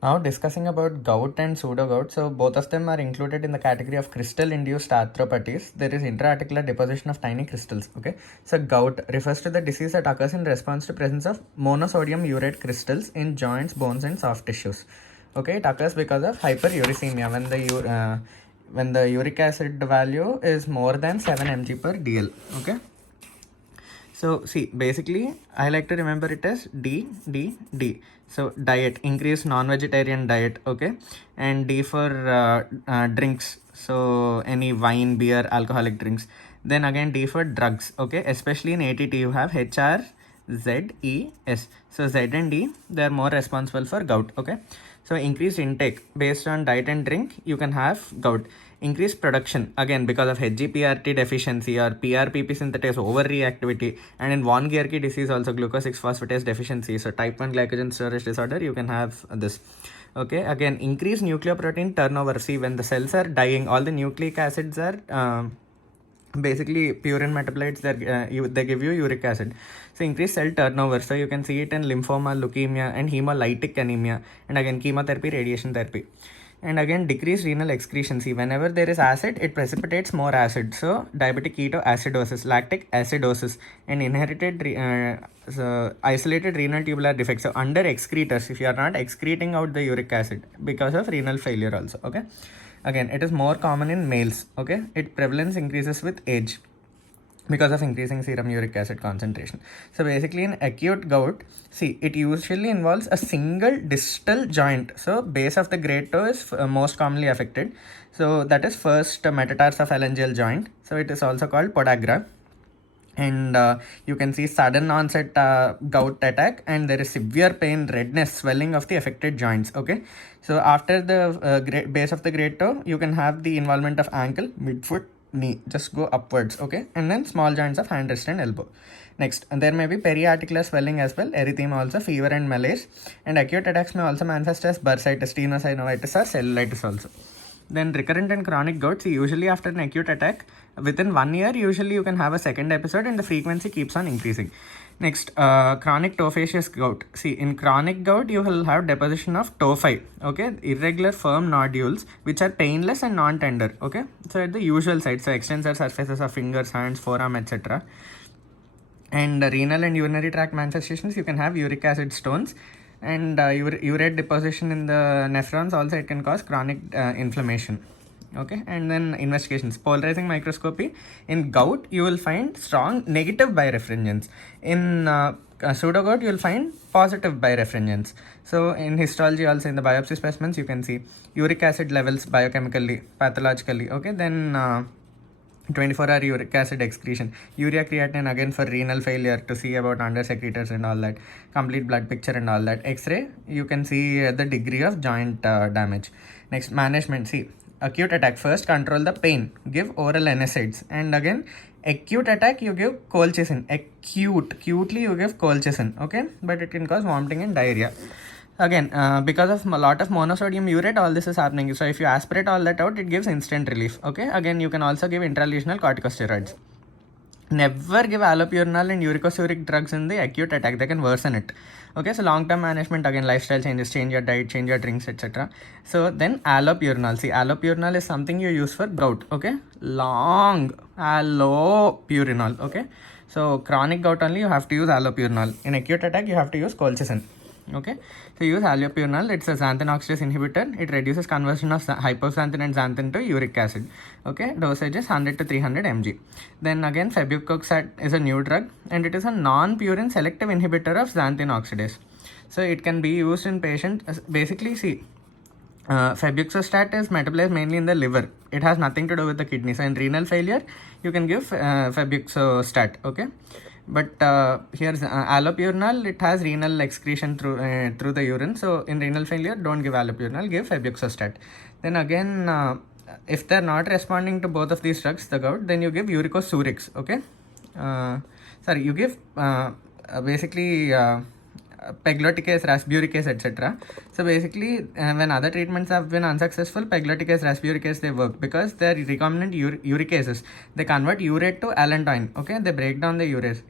Now discussing about gout and pseudo-gout, so both of them are included in the category of crystal-induced arthropathies. There is intra-articular deposition of tiny crystals. Okay, so gout refers to the disease that occurs in response to presence of monosodium urate crystals in joints, bones, and soft tissues. Okay, it occurs because of hyperuricemia when the uric acid value is more than 7 mg per dl. Okay. So see, basically, I like to remember it as D, D, D. So diet, increase non-vegetarian diet, okay, and D for drinks. So any wine, beer, alcoholic drinks. Then again D for drugs, okay. Especially in ATT, you have HR, Z, E, S. So Z and D, they are more responsible for gout, okay. So increased intake based on diet and drink, you can have gout. Increased production, again because of HGPRT deficiency or PRPP synthetase overreactivity, and in von Gierke disease also glucose 6-phosphatase deficiency. So type 1 glycogen storage disorder, you can have this. Okay, again increased nucleoprotein turnover. See, when the cells are dying, all the nucleic acids are basically purine metabolites. They give you uric acid. So increased cell turnover, so you can see it in lymphoma, leukemia, and hemolytic anemia, and again chemotherapy, radiation therapy. And again decreased renal excretion. See, whenever there is acid, it precipitates more acid. So diabetic ketoacidosis, lactic acidosis, and inherited so isolated renal tubular defects. So under excretors, if you are not excreting out the uric acid because of renal failure also. Okay, again it is more common in males. Okay, its prevalence increases with age because of increasing serum uric acid concentration. So basically in acute gout, see, it usually involves a single distal joint. So base of the great toe is most commonly affected. So that is first metatarsophalangeal joint. So it is also called podagra. And you can see sudden onset gout attack, and there is severe pain, redness, swelling of the affected joints. Okay, so after the base of the great toe, you can have the involvement of ankle, midfoot, knee, just go upwards. Okay, and then small joints of hand, wrist, and elbow. Next, and there may be periarticular swelling as well, erythema also, fever and malaise, and acute attacks may also manifest as bursitis, tenosynovitis, or cellulitis also. Then recurrent and chronic gout, see, usually after an acute attack, within 1 year, usually you can have a second episode and the frequency keeps on increasing. Next, chronic tophaceous gout. See, in chronic gout, you will have deposition of tophi, okay, irregular firm nodules, which are painless and non-tender, okay. So at the usual site, so extensor surfaces of fingers, hands, forearm, etc. And renal and urinary tract manifestations, you can have uric acid stones, and urate deposition in the nephrons. Also it can cause chronic inflammation. Okay, and then investigations, polarizing microscopy. In gout you will find strong negative birefringence. In pseudo-gout you will find positive birefringence. So in histology also, in the biopsy specimens, you can see uric acid levels biochemically, pathologically. Okay, then 24-hour uric acid excretion, urea creatinine again for renal failure to see about under secretors and all that, complete blood picture and all that. X-ray, you can see the degree of joint damage. Next, management. See, acute attack, first control the pain, give oral NSAIDs, and again acute attack you give colchicine. Acutely you give colchicine, okay, but it can cause vomiting and diarrhea. Again, because of a lot of monosodium urate, all this is happening. So if you aspirate all that out, it gives instant relief. Okay, again you can also give intralesional corticosteroids. Never give allopurinol and uricosuric drugs in the acute attack, they can worsen it. Okay, so long-term management, again lifestyle changes, change your diet, change your drinks, etc. So then allopurinol. See, allopurinol is something you use for gout. Okay, long allopurinol. Okay, so chronic gout only you have to use allopurinol. In acute attack you have to use colchicine. Okay, so use allopurinol. It's a xanthan oxidase inhibitor. It reduces conversion of hypoxanthin and xanthan to uric acid. Okay, dosage is 100 to 300 mg. Then again febucoxat is a new drug, and it is a non-purine selective inhibitor of xanthan oxidase. So it can be used in patients. Basically, see, febuxostat is metabolized mainly in the liver. It has nothing to do with the kidney. So in renal failure, you can give febuxostat. Okay, but here's allopurinol. It has renal excretion through the urine. So in renal failure, don't give allopurinol. Give febuxostat. Then again, if they're not responding to both of these drugs, the gout, then you give uricosurics. Okay, you give basically pegloticase, rasburicase, etc. So basically, when other treatments have been unsuccessful, pegloticase, rasburicase, they work because they're recombinant uricases. They convert urate to allantoin. Okay, they break down the urate,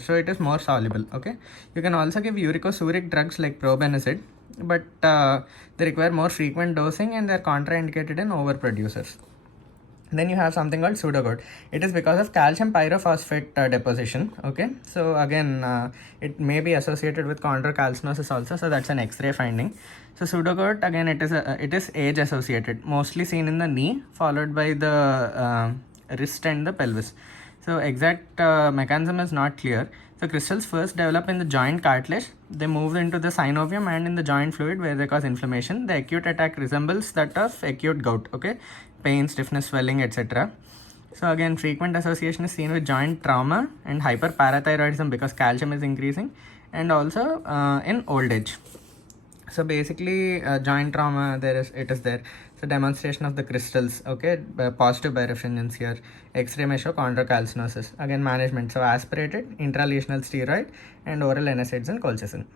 so it is more soluble. Okay, you can also give uricosuric drugs like probenecid. but they require more frequent dosing and they're contraindicated in overproducers. Then you have something called pseudo-gout. It is because of calcium pyrophosphate deposition. Okay, so again, it may be associated with chondrocalcinosis also. So that's an X-ray finding. So pseudo-gout, again, it is age associated, mostly seen in the knee, followed by the wrist and the pelvis. So exact mechanism is not clear. So crystals first develop in the joint cartilage. They move into the synovium and in the joint fluid where they cause inflammation. The acute attack resembles that of acute gout. Okay, pain, stiffness, swelling, etc. So again, frequent association is seen with joint trauma and hyperparathyroidism because calcium is increasing, and also in old age. So basically, joint trauma, it is there. So demonstration of the crystals, okay, positive birefringence here. X-ray may show chondrocalcinosis. Again, management, so aspirated, intralesional steroid, and oral NSAIDs and colchicine.